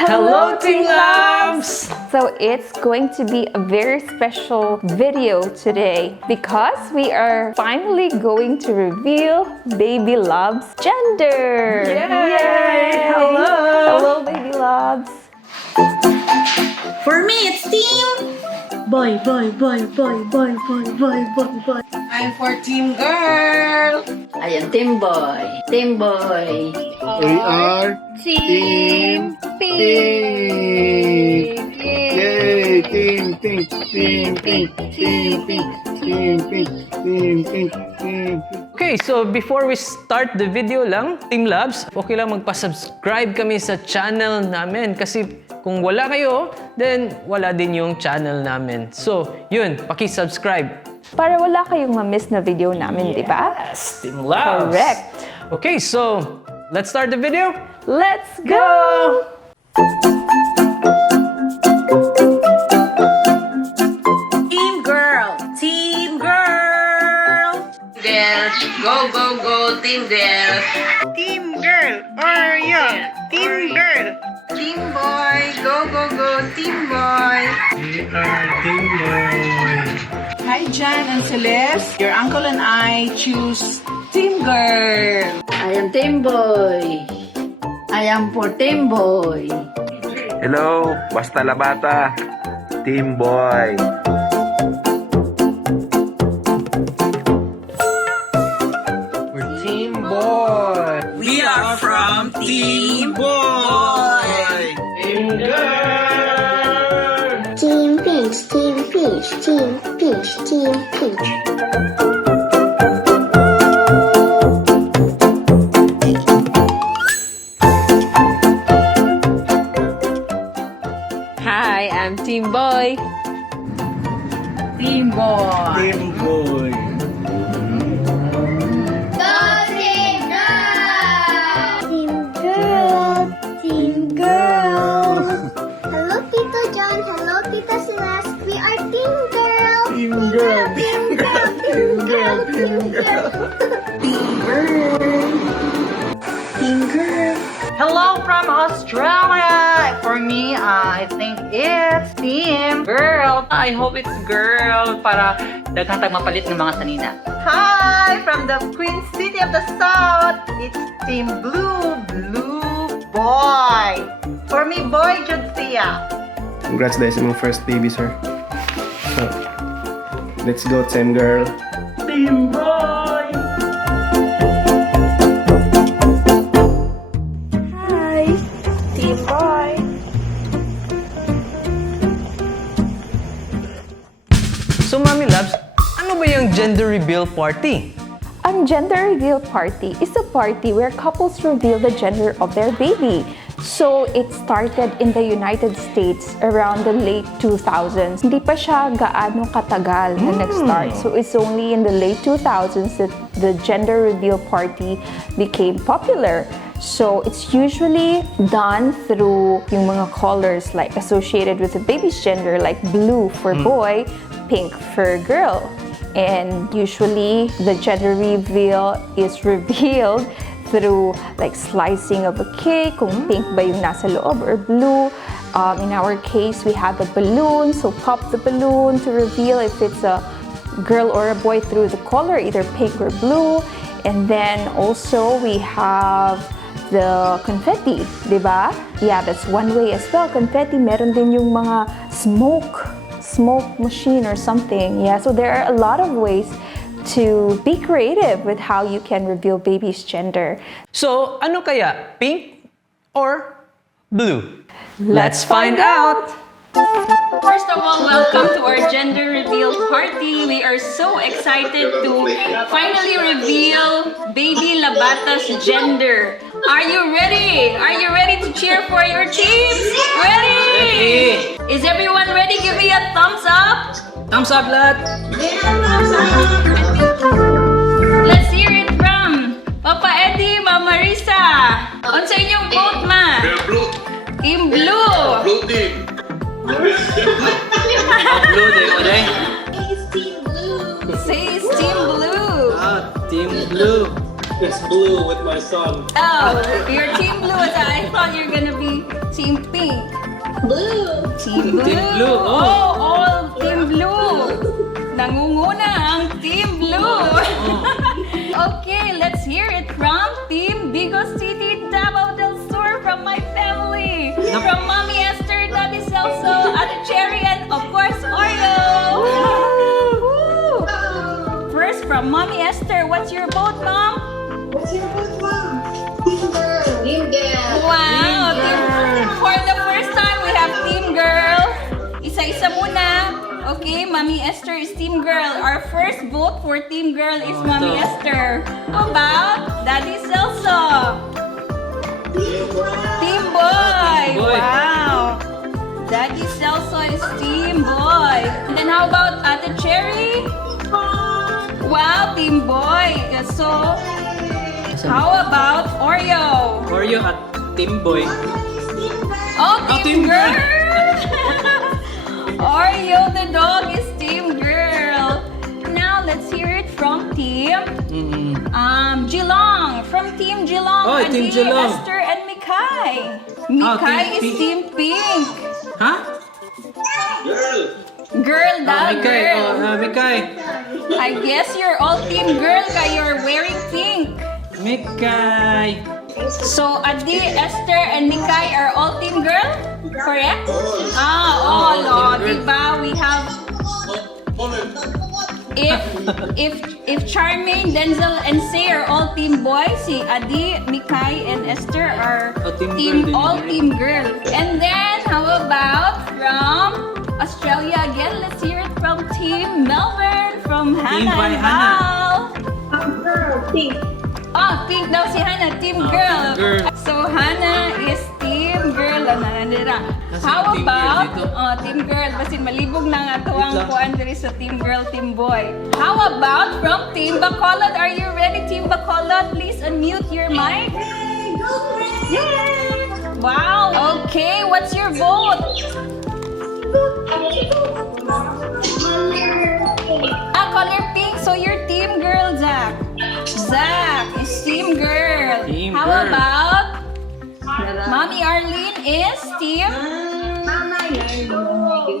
Hello, Team Labs! So it's going to be a very special video today because we are finally going to reveal Baby Love's gender! Yay! Hello! Hello, Baby Loves! For me, it's team boy. I'm for team girl. I am team boy. Team boy. We are Team Pink. Yay! Team Pink. Team Pink. Team Pink. Team Pink. Team Pink. Team Pink. Okay, so before we start the video lang, Team Labs, okay lang magpa-subscribe kami sa channel namin kasi kung wala kayo, then wala din yung channel namin. So, yun, paki-subscribe. Para wala kayong ma-miss na video namin, di ba? Yes, Team Labs! Correct! Okay, so, let's start the video! Let's go! Team girl. Team girl. Girl, go, team girl. Team girl. Orion. Team girl. Team boy. Go, team boy. We are Team Boy. Hi, Jan and Celeste. Your uncle and I choose team girl. I am team boy. I am for team boy. Hello, basta la bata, Team Boy. We're Team Boy! We are from Team Boy. Team Girl! Team Peach, Team Peach, Team Peach, Team Peach. Hi, I'm Team Boy. Team boy. Team Boy. Team Girl, Team Girl. Hello, Tito John. Hello, Tita Celeste. We are Team Girl. Team Girl. Team Girl, Team Girl, Team Girl. Team girl. Hello from Australia. For me, I think it's team girl. I hope it's girl para daghang tag mapalit ng mga sanina. Hi from the Queen City of the South. It's team blue, blue boy. For me, boy Judthea. Congratulations on first baby, sir. So, let's go, Team Girl. Team Boy! Hi, Team Boy. So, Mami Labs, ano ba yung gender reveal party? Ang gender reveal party is a party where couples reveal the gender of their baby. So, it started in the United States around the late 2000s. Hindi pa siya gaano katagal na nag-start. So, it's only in the late 2000s that the gender reveal party became popular. So, it's usually done through yung mga colors like associated with the baby's gender like blue for boy, pink for girl. And usually, the gender reveal is revealed through like slicing of a cake, kung pink ba yung nasa loob or blue. In our case, we have a balloon, so pop the balloon to reveal if it's a girl or a boy through the color, either pink or blue. And then also we have the confetti, di ba? Yeah, that's one way as well. Confetti, meron din yung mga smoke machine or something. Yeah, so there are a lot of ways to be creative with how you can reveal baby's gender. So, ano kaya? Pink or blue? Let's find out! First of all, welcome to our gender reveal party. We are so excited to finally reveal baby Labata's gender. Are you ready? Are you ready to cheer for your teams? Ready? Is everyone ready? Give me a thumbs up. Thumbs up lahat! Let's hear it from Papa Eddie, Mama Risa. On sa inyong vote, ma? Team Blue. Blue team. Blue day, oday? Says Team Blue. Team Blue. It's blue with Oh, you're Team Blue. I thought you're gonna be Team Pink. Blue. Team Blue. Team Blue, oh. Oh, all Team Blue. Nangunguna ang Team Blue. Okay, let's hear it from Team Bigo City, Davao del Sur, from my family. From Mommy Esther, Daddy Celso, Ate Cherry, and of course, Oreo. Woo! First, from Mommy Esther, what's your vote, Mom? Team girl. Wow! For the first time, we have Team Girl. Isa-isa muna. Okay, Mommy Esther is Team Girl. Our first vote for Team Girl is Mommy Esther. How about Daddy Celso? Team Boy. Wow. Daddy Celso is Team Boy. And then how about Ate Cherry? Wow, Team Boy. So, how about Oreo? Oreo at Team Boy. Oh, Team Team Girl! Oreo the dog is Team Girl. Now, let's hear it from Team Geelong. From Team Geelong, Oh, Team Adi, Geelong. Esther, and Mikay. Mikay Team is Pink. Team Pink. Ha? Girl daw, Mikay. girl. Mikay. I guess you're all Team Girl kaya you're wearing pink. Mikay. So, Adi, Esther, and Mikay are all Team Girl? Correct? All. Oh, diba? We have... If Charmaine, Denzel, and Say are all Team Boy, si Adi, Mikay, and Esther are Oh, Team Girl din all yun. Team Girl. And then, how about from Australia again? Let's hear it from Team Melbourne, from Hannah by and Hannah. Val. Oh, Pink daw si Hannah, Team Girl. Team Girl. So, Hannah is Team Girl. How Team Girl about, dito. Team Girl, basin malibog na nga to ang kuan diri sa Team Girl, Team Boy. How about from Team Bacolod? Are you ready, Team Bacolod? Please unmute your mic. Yay! Wow. Okay, what's your vote? Color pink. So you're Team Girl, Zach. Zach is Team Girl. Team How Girl. about Mommy Arlene is Team?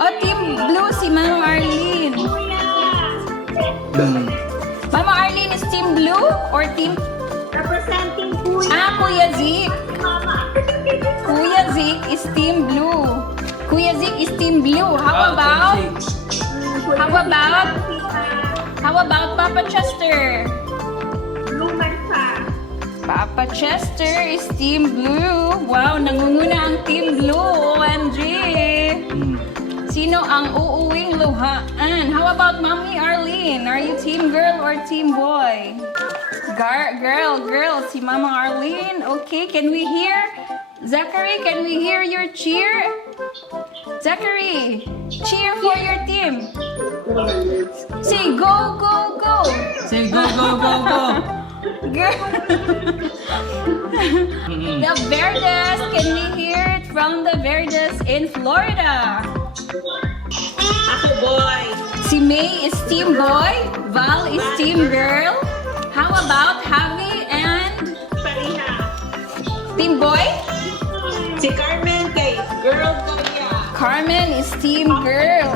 Oh, Team Blue si Mama Arlene. Mama Arlene is Team Blue or Team? Representing Kuya Zeke. Kuya Zeke is Team Blue. Kuya Zeke is Team Blue. How about Papa Chester? Papa Chester is Team Blue. Wow, nangunguna ang Team Blue. OMG. Sino ang uuwing luhaan? How about Mommy Arlene? Are you Team Girl or Team Boy? Girl. Si Mama Arlene. Okay, can we hear? Zachary, can we hear your cheer? Zachary, cheer for your team. Say go, go, go. Say go, go, go, go. Girl. The Verdes, can we hear it from the Verdes in Florida? Ako boy. Si May is Team Boy, Val is Team Girl. How about Javi and Team Boy? Si Carmen kay Girl Korea. Carmen is Team Girl.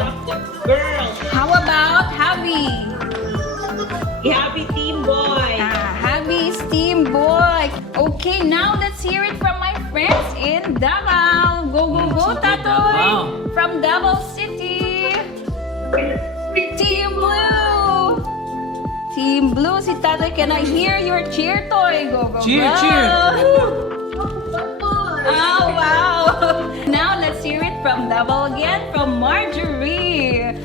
Girl. How about Javi? Happy Team Boy. Javi is Team Boy. Okay, now let's hear it from my friends in Davao. Go, go, go, City, Tatoy! Davao. From Davao City. Team Blue. Team Blue, si Tatoy, can I hear your cheer, Toy? Go, go, Cheer, go. cheer. Oh, wow. Now let's hear it from Davao again, from Marjorie.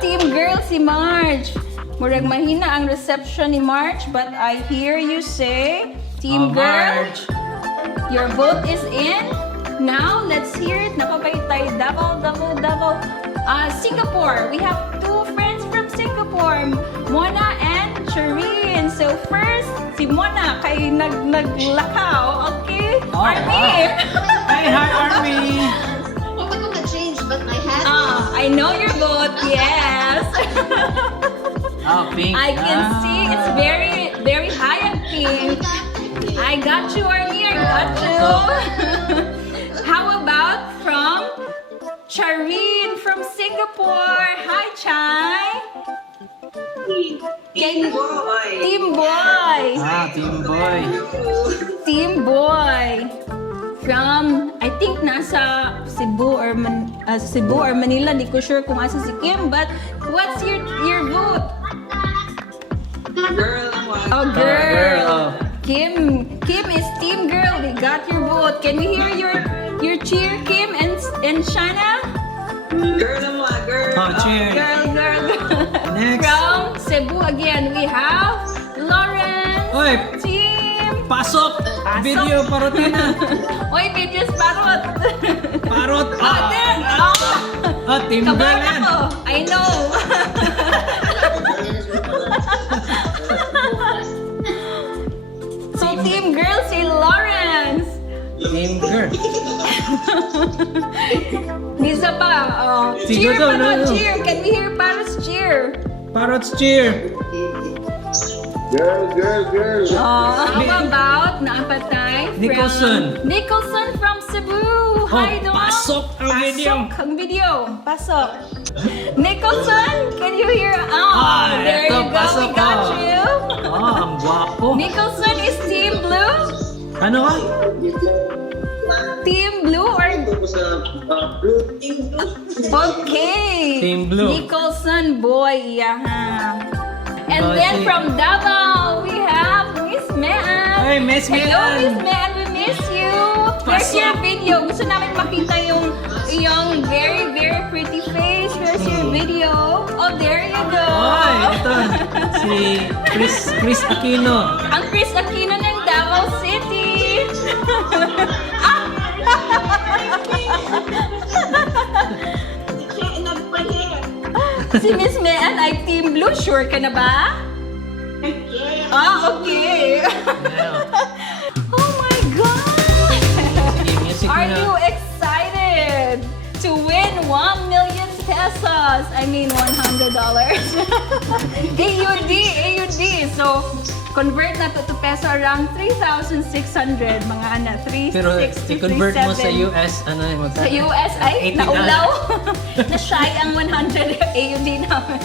Team Girl si Marge. Murag mahina ang reception ni Marge, but I hear you say, Team Girl, Marge. your vote is in. Now, let's hear it. Napapaytay, Davao. Singapore. We have two friends from Singapore, Mona and Shireen. So first, si Mona kay naglakaw. Okay? Army. Hi, Army. Oh, I'm gonna change, but my hat. I know your vote. Yes. Oh, pink. I can see it's very, very high and pink. I got you, Arnie. I got you. How about from Charine from Singapore? Hi, Chai. Team Boy. Team Boy. Team Boy. Team Boy. From, I think nasa Cebu or Manila. Di ko sure kung asa si Kim, but what's your vote? Girl. Oh, girl. Kim is team girl. We got your vote. Can we hear your cheer, Kim and Shana? Girl. Oh, cheer. Girl. Next. From Cebu again, we have Lauren. Oy, Team. pasok. Video parotina. Oy, videos parot. Parot. There. Team girl Kabahan yan. ako. I know. So, team girl si Lawrence. Team girl. Isa pa. Sige Cheer daw, pa no. cheer. Can we hear Parrot's cheer? Parrots cheer. Girl. How about naapatay from Nicholson from Cebu. Hi, Dong. pasok ang video. Pasok ang video. Pasok. Nicholson, can you hear? There eto, you go. pasok We got ko. you. Ang gwapo. Nicholson is Team Blue? Ano ka? Team Blue or... Okay. Team Blue. Nicholson boy. Yeah. And Oh, then si- from Davao, we have Miss Mean. Hey, Miss Hello, Miss Mean. Mean. We miss you. Where's your video? Gusto namin makita yung very, very pretty face. Where's your video? Oh, there you go. Oy, ito. Si Chris Aquino. Ang Chris Aquino ng Davao City. Si Miss Mean ay Team Blue. Sure ka na ba? Okay. Oh my God! Music Are na. you excited to win 1 million pesos? I mean $100. AUD. So, convert na to peso around 3,600 mga anak. Pero i-convert mo sa US, ano yung magkano? Sa US ay 80 naulaw. Na-shy ang 100 AUD namin.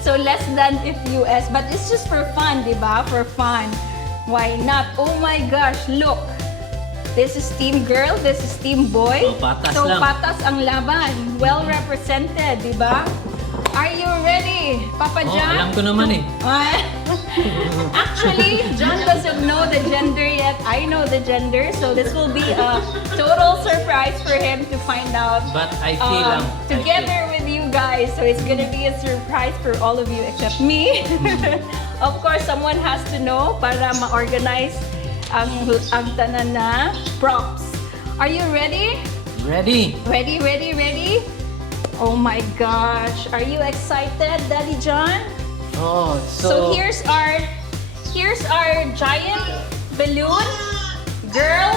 So less than if US. But it's just for fun, di ba? For fun. Why not? Oh my gosh, look. This is team girl, this is team boy. Oh, patas so lang. patas ang laban. Well represented, di ba? Are you ready, Papa Oh, John? alam ko naman eh. Actually, John doesn't know the gender yet. I know the gender, so this will be a total surprise for him to find out. But I feel Together with you guys, so it's gonna be a surprise for all of you except me. Of course, someone has to know para ma-organize ang tanan na props. Are you ready? Ready. Ready? Oh my gosh, are you excited, Daddy John? Oh, So here's our giant balloon, girl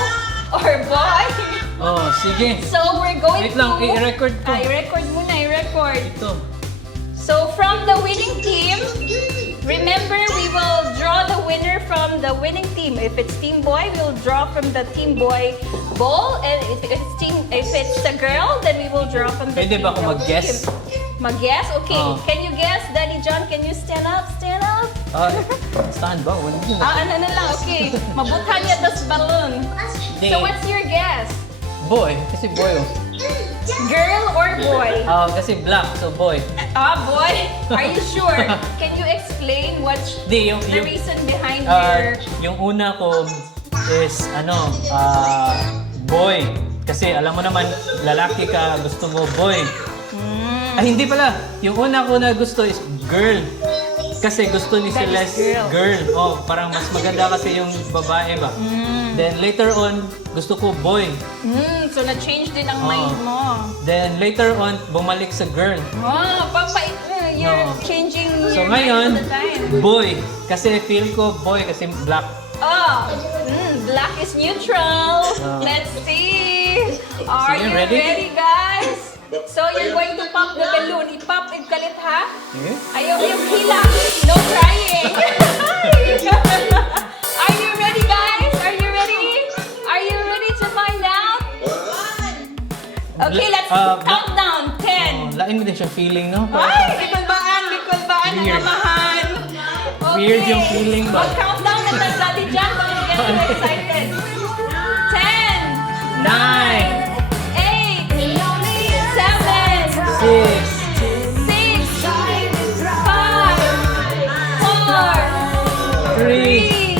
or boy. Oh, sige. So we're going Wait lang, to i-record ko. I-record muna, i-record. Ito. So from the winning team, remember we will draw the winner from the winning team. If it's team boy, we'll draw from the team boy ball, and if it's the girl, then we will draw from the Pwede team ba ako girl mag-guess? team. Mag-guess? Okay. Oh. Can you guess, Daddy John? Can you stand up? Stand up. Stand ba? Wala yun. Ano na lang, okay. Mabuthan niya tas balloon. Hindi. So what's your guess? Boy. Kasi boy oh. Girl or boy? Kasi black, so boy. Boy. Are you sure? Can you explain what's Di, the reason behind yung una ko is boy. Kasi alam mo naman, lalaki ka, gusto mo boy. Ay, hindi pala. Yung una ko na gusto is girl. Kasi gusto ni That is Celeste girl. Oh, parang mas maganda kasi yung babae ba. Then later on, gusto ko boy. So na-change din ang mind mo. Then later on, bumalik sa girl. You're No. changing So your mind ngayon, all the time. boy. Kasi feel ko boy kasi black. Black is neutral. Let's see. Are Sige, you ready? ready, guys? So you're going to pop the balloon. I-pop it kalit, ha? Okay. Ayaw yung hila. No crying. Are you ready, guys? Okay, let's count down. 10. Lain mo din siyang feeling, no? Ay, bikulbaan ang Weird. amahan. Okay. Weird yung feeling ba? Mag-count down na tayo, Daddy John. Don't get too excited. 10, 9, 8, 7, 6, 6, 5, 4, 3, 3,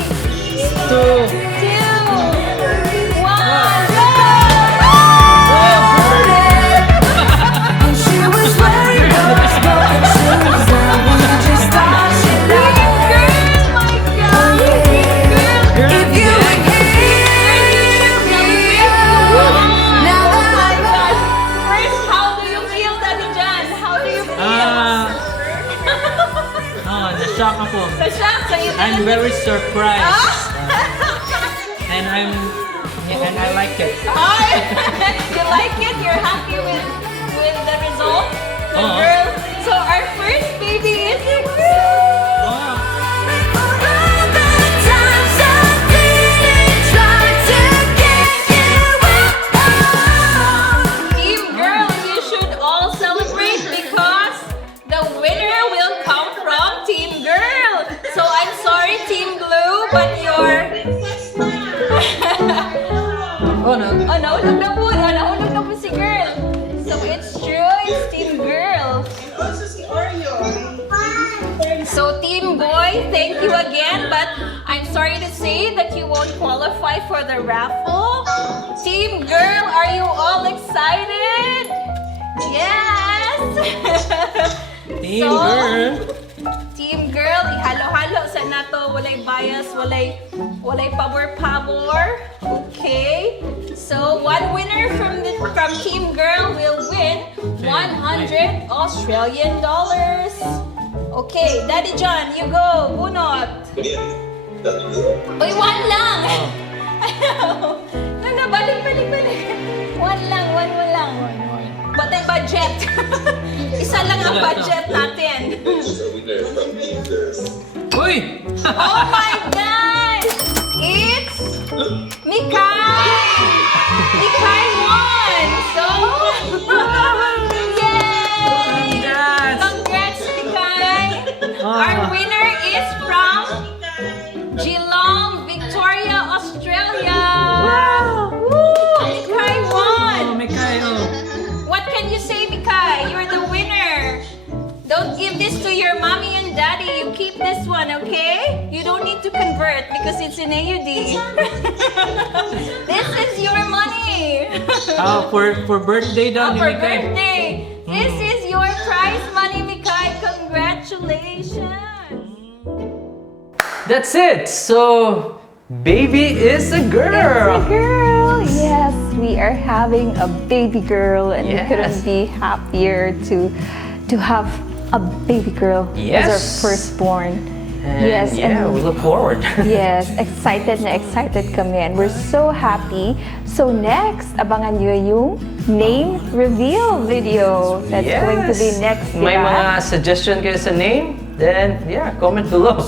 2, shock ako. I'm very surprised. And I like it. You like it? You're happy with the result? The girl. So our first baby is a girl. Team girl, you should all celebrate because the winner will come from Team Girl. So I'm sorry, Team Blue, but you're... Oh no. Oh, nahulog na po. Nahulog na po si Girl. So it's true, it's Team Girl. So Team Boy, thank you again, but I'm sorry to say that you won't qualify for the raffle. Team Girl, are you all excited? Yes! Team Girl. Team Girl, ihalo-halo sa nato, walay bias, walay pabor-pabor. Okay. So one winner from Team Girl will win 100 Australian dollars. Okay, Daddy John, you go. Bunot. Uy, one lang. No, balik. One lang. Batay budget. Isa lang ang budget natin. Uy! Oh my gosh! It's Mikay! Mikay won! So, yay! Congrats, Mikay! Our winner is from Geelong, Victoria, Australia! Wow! Mikay won! Mikay, What can you say, Mikay? You're the winner! Don't give this to your mommy and daddy. You keep this one, okay? You don't need to convert because it's in AUD. This is your money. For birthday daw ni For Mikay. birthday. This is your prize money, Mikay. Congratulations. That's it. So, baby is a girl. It's a girl. Yes, we are having a baby girl, and we Yes. couldn't be happier to have a baby girl as our Yes. firstborn. And Yes, yeah, and- we look forward. Yes, excited kami, and we're so happy. So next, abangan nyo yung name reveal video. That's going to be next. May diba? mga suggestion kayo sa name? Then, yeah, comment below.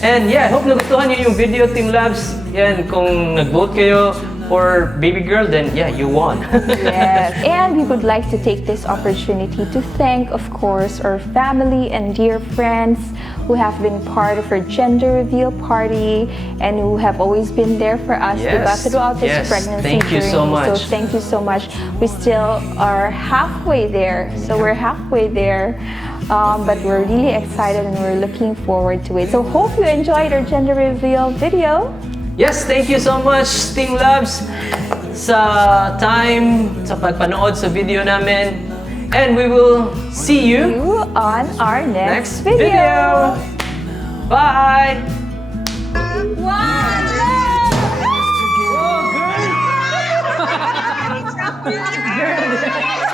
And yeah, I hope nagustuhan niyo yung video, Team Labs. Yan, kung nag-vote kayo for baby girl, then yeah, you won. Yes, and we would like to take this opportunity to thank, of course, our family and dear friends who have been part of our gender reveal party and who have always been there for us throughout this pregnancy Thank you journey. so much. So thank you so much. We still are halfway there. So we're halfway there. But we're really excited and we're looking forward to it. So hope you enjoyed our gender reveal video. Yes, thank you so much, Team Labs, sa pagpanood sa video namin. And we will see you On our next video. Bye! One! Girl!